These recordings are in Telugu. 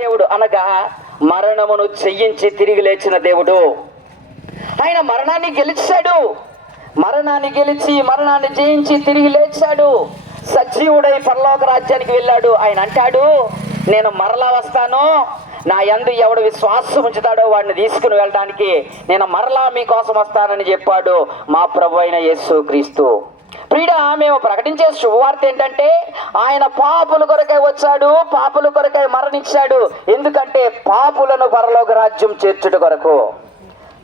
దేవుడు అనగా మరణమును జయించి తిరిగి లేచిన దేవుడు. ఆయన మరణాన్ని గెలిచాడు, మరణాన్ని గెలిచి మరణాన్ని జయించి తిరిగి లేచాడు. సజీవుడై పరలోక రాజ్యానికి వెళ్ళాడు. ఆయన అంటాడు, నేను మరలా వస్తాను, నా యందు ఎవడు విశ్వాసం ఉంచుతాడో వాడిని తీసుకుని వెళ్ళడానికి నేను మరలా మీకోసం వస్తానని చెప్పాడు మా ప్రభు అయిన యేసుక్రీస్తు. ప్రియుడా, మేము ప్రకటించే శుభవార్త ఏంటంటే ఆయన పాపుల కొరకై వచ్చాడు, పాపుల కొరకై మరణించాడు. ఎందుకంటే పాపులను పరలోక రాజ్యం చేర్చుట కొరకు.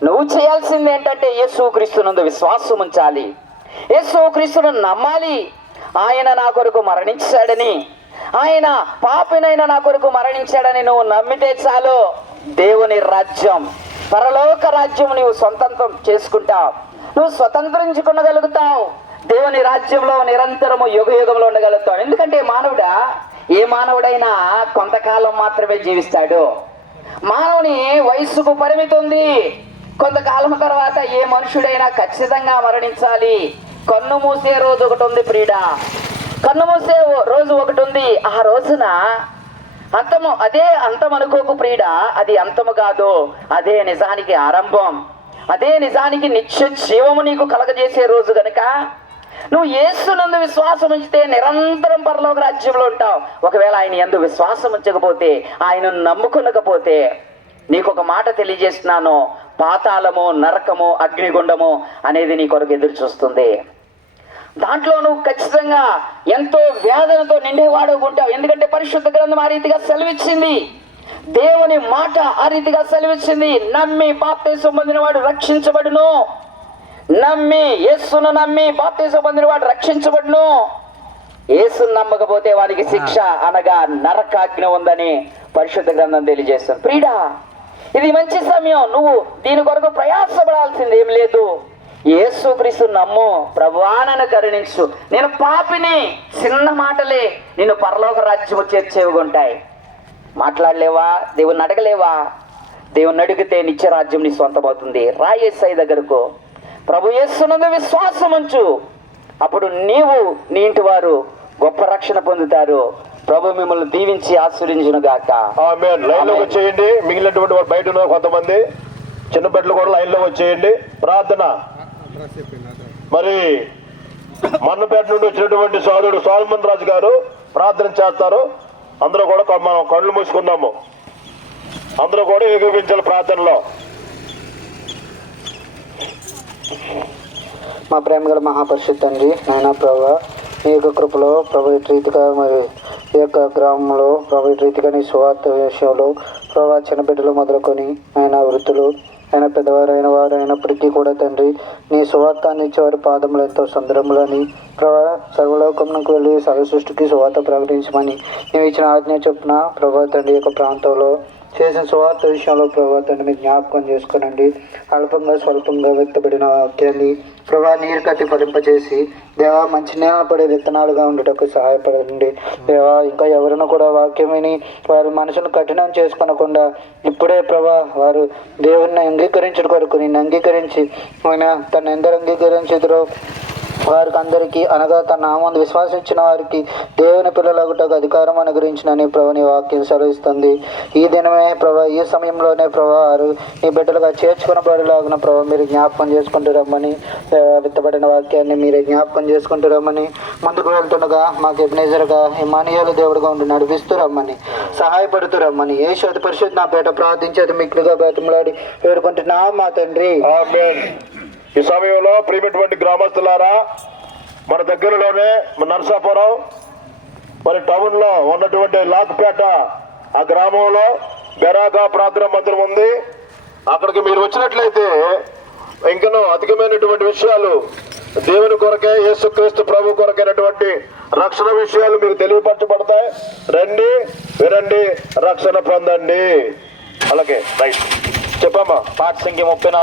నువ్వు చేయాల్సింది ఏంటంటే యేసుక్రీస్తునందు విశ్వాసం ఉంచాలి, యేసుక్రీస్తును నమ్మాలి. ఆయన నా కొరకు మరణించాడని, ఆయన పాపినైన నా కొరకు మరణించాడని నువ్వు నమ్మితే చాలు, దేవుని రాజ్యం, పరలోక రాజ్యం నువ్వు స్వతంత్రం చేసుకుంటావు, నువ్వు స్వతంత్రించుకునగలుగుతావు. దేవుని రాజ్యంలో నిరంతరము యుగ యుగంలో ఉండగలుగుతావు. ఎందుకంటే ఏ మానవుడైనా కొంతకాలం మాత్రమే జీవిస్తాడు. మానవుని వయస్సుకు పరిమితి ఉంది. కొంతకాలం తర్వాత ఏ మనుషుడైనా ఖచ్చితంగా మరణించాలి. కన్ను మూసే రోజు ఒకటి ఉంది ప్రియుడా, కన్ను మూసే రోజు ఒకటి ఉంది. ఆ రోజున అంతము, అదే అంతం అనుకోకు ప్రియుడా, అది అంతము కాదు, అదే నిజానికి ఆరంభం, అదే నిజానికి నిత్య జీవము నీకు కలగజేసే రోజు గనుక నువ్వు యేసునందు విశ్వాసం ఉంచితే నిరంతరం పరలోక రాజ్యంలో ఉంటావు. ఒకవేళ ఆయన యందు విశ్వాసం ఉంచకపోతే, ఆయనను నమ్ముకునకపోతే, నీకు ఒక మాట తెలియజేస్తున్నాను, పాతాళము, నరకము, అగ్నిగుండము అనేది నీ కొరకు ఎదురు చూస్తుంది. దాంట్లో నువ్వు ఖచ్చితంగా ఎంతో వేదనతో నిండేవాడు ఉంటావు. ఎందుకంటే పరిశుద్ధ గ్రంథం ఆ రీతిగా సెలవిచ్చింది, దేవుని మాట ఆ రీతిగా సెలవిచ్చింది. నమ్మి బాప్తిసం పొందిన వాడు రక్షించబడును, నమ్మి యేసును నమ్మి బాప్తిసం పొందిన వాడు రక్షించబడును. యేసును నమ్మకపోతే వారికి శిక్ష అనగా నరకాగ్ని ఉందని పరిశుద్ధ గ్రంథం తెలియజేస్తుంది. ప్రియుడా, ఇది మంచి సమయం, నువ్వు దీని కొరకు ప్రయాసపడాల్సింది ఏం లేదు. యేసుక్రీస్తు నమ్ము, ప్రభువా నన్ను కరుణించు, నేను పాపిని, చిన్న మాటలే నిన్ను పరలోక రాజ్యము చేర్చేవిగా ఉంటాయి. మాట్లాడలేవా? దేవుణ్ణి అడగలేవా? దేవుణ్ణి అడిగితే నిత్య రాజ్యం నీ సొంతమవుతుంది. రా యేసయ్య దగ్గరకు, ప్రభు యేసునందు విశ్వాసం ఉంచు, అప్పుడు నీవు నీ ఇంటి వారు గొప్ప రక్షణ పొందుతారు. ప్రభు మిమ్మల్ని దీవించి ఆశీర్వదించును గాక. ఆమేన్. లైన్ లోకి వచ్చేయండి. మిగిలినటువంటి వాడు బయట ఉన్నారు కొంతమంది, చిన్న బిడ్డలు కూడా లైన్ లో వచ్చేయండి. ప్రార్థన. మరి మన్నపేట నుండి వచ్చినటువంటి సోదరుడు సోల్మన్ రాజు గారు ప్రార్థన చేస్తారు. అందరూ కూడా మనం కళ్ళు మూసుకున్నాము, అందరూ కూడా ఏకీపించాలి ప్రార్థనలో. మా ప్రేమ గల మహాపరిషత్ తండ్రి, నాయన ప్రభా, ఈ యొక్క కృపలో ప్రభు రీతిగా మరి ఈ యొక్క గ్రామంలో ప్రభు రీతిగా నీ సువార్త విషయంలో ప్రభా చిన్న బిడ్డలు మొదలుకొని ఆయన వృత్తులు ఆయన పెద్దవారైన వారు అయినప్పటికీ కూడా తండ్రి నీ సువార్తాన్ని ఇచ్చేవారి పాదములు ఎంతో సుందరములని ప్రభా సర్వలోకమునకు వెళ్ళి సర్వ సృష్టికి సువార్త ప్రకటించమని మేము ఇచ్చిన ఆజ్ఞ చొప్పున ప్రభా తండ్రి యొక్క ప్రాంతంలో చేసిన సువార్త విషయంలో ప్రభా తండ్రి మీరు జ్ఞాపకం చేసుకునండి. అల్పంగా స్వల్పంగా వ్యక్తపడిన వాక్యాన్ని ప్రభా నీరు కట్టి ఫలింపజేసి దేవా మంచి నేల పడే విత్తనాలుగా ఉండటకు సహాయపడండి. దేవా ఇంకా ఎవరైనా కూడా వాక్యం విని వారి మనసును కఠినం చేసుకొనకుండా ఇప్పుడే ప్రభా వారు దేవుడిని అంగీకరించడం కొరకు నిన్ను అంగీకరించి ఆయన తను ఎందరు అంగీకరించుదురో వారికి అందరికీ అనగా తన నామందు విశ్వాసించిన వారికి దేవుని పిల్లలగుటకు అధికారం అనుగ్రహించినని ప్రభు నీ వాక్యం సెలవిస్తుంది. ఈ దినమే ప్రభా, ఈ సమయంలోనే ప్రభా వారు నీ బిడ్డలుగా చేర్చుకునబడిలాగిన ప్రభా మీరు జ్ఞాపకం చేసుకుంటూ రమ్మని, విత్తబడిన వాక్యాన్ని మీరే జ్ఞాపకం చేసుకుంటూ రమ్మని, ముందుకు వెళ్తుండగా మాకు ఎబినేజర్గా ఇమ్మానుయేలు దేవుడుగా ఉండి నడిపిస్తూ రమ్మని, సహాయపడుతూ రమ్మని యేసు అతి పరిశుద్ధ నా పేట ప్రార్థించేది మిక్కులుగా బతిమలాడి వేడుకుంటున్నా మా తండ్రి. ఆమేన్. ఈ సమయంలో ప్రియమైనటువంటి గ్రామస్తులారా, మన దగ్గరలోనే నరసాపురం మరి టౌన్ లో ఉన్నటువంటి లాక్పేట ఆ గ్రామంలో బెరాగా ప్రార్థన మందిరం ఉంది. అక్కడికి మీరు వచ్చినట్లయితే ఇంకనూ అధికమైనటువంటి విషయాలు దేవుని కొరకే, యేసుక్రీస్తు ప్రభు కొరకైనటువంటి రక్షణ విషయాలు మీకు తెలియపరచబడతాయి. రండి, వినండి, రక్షణ పొందండి. అలాగే రైట్ చెప్పమ్మా. పాట సంఖ్య 34.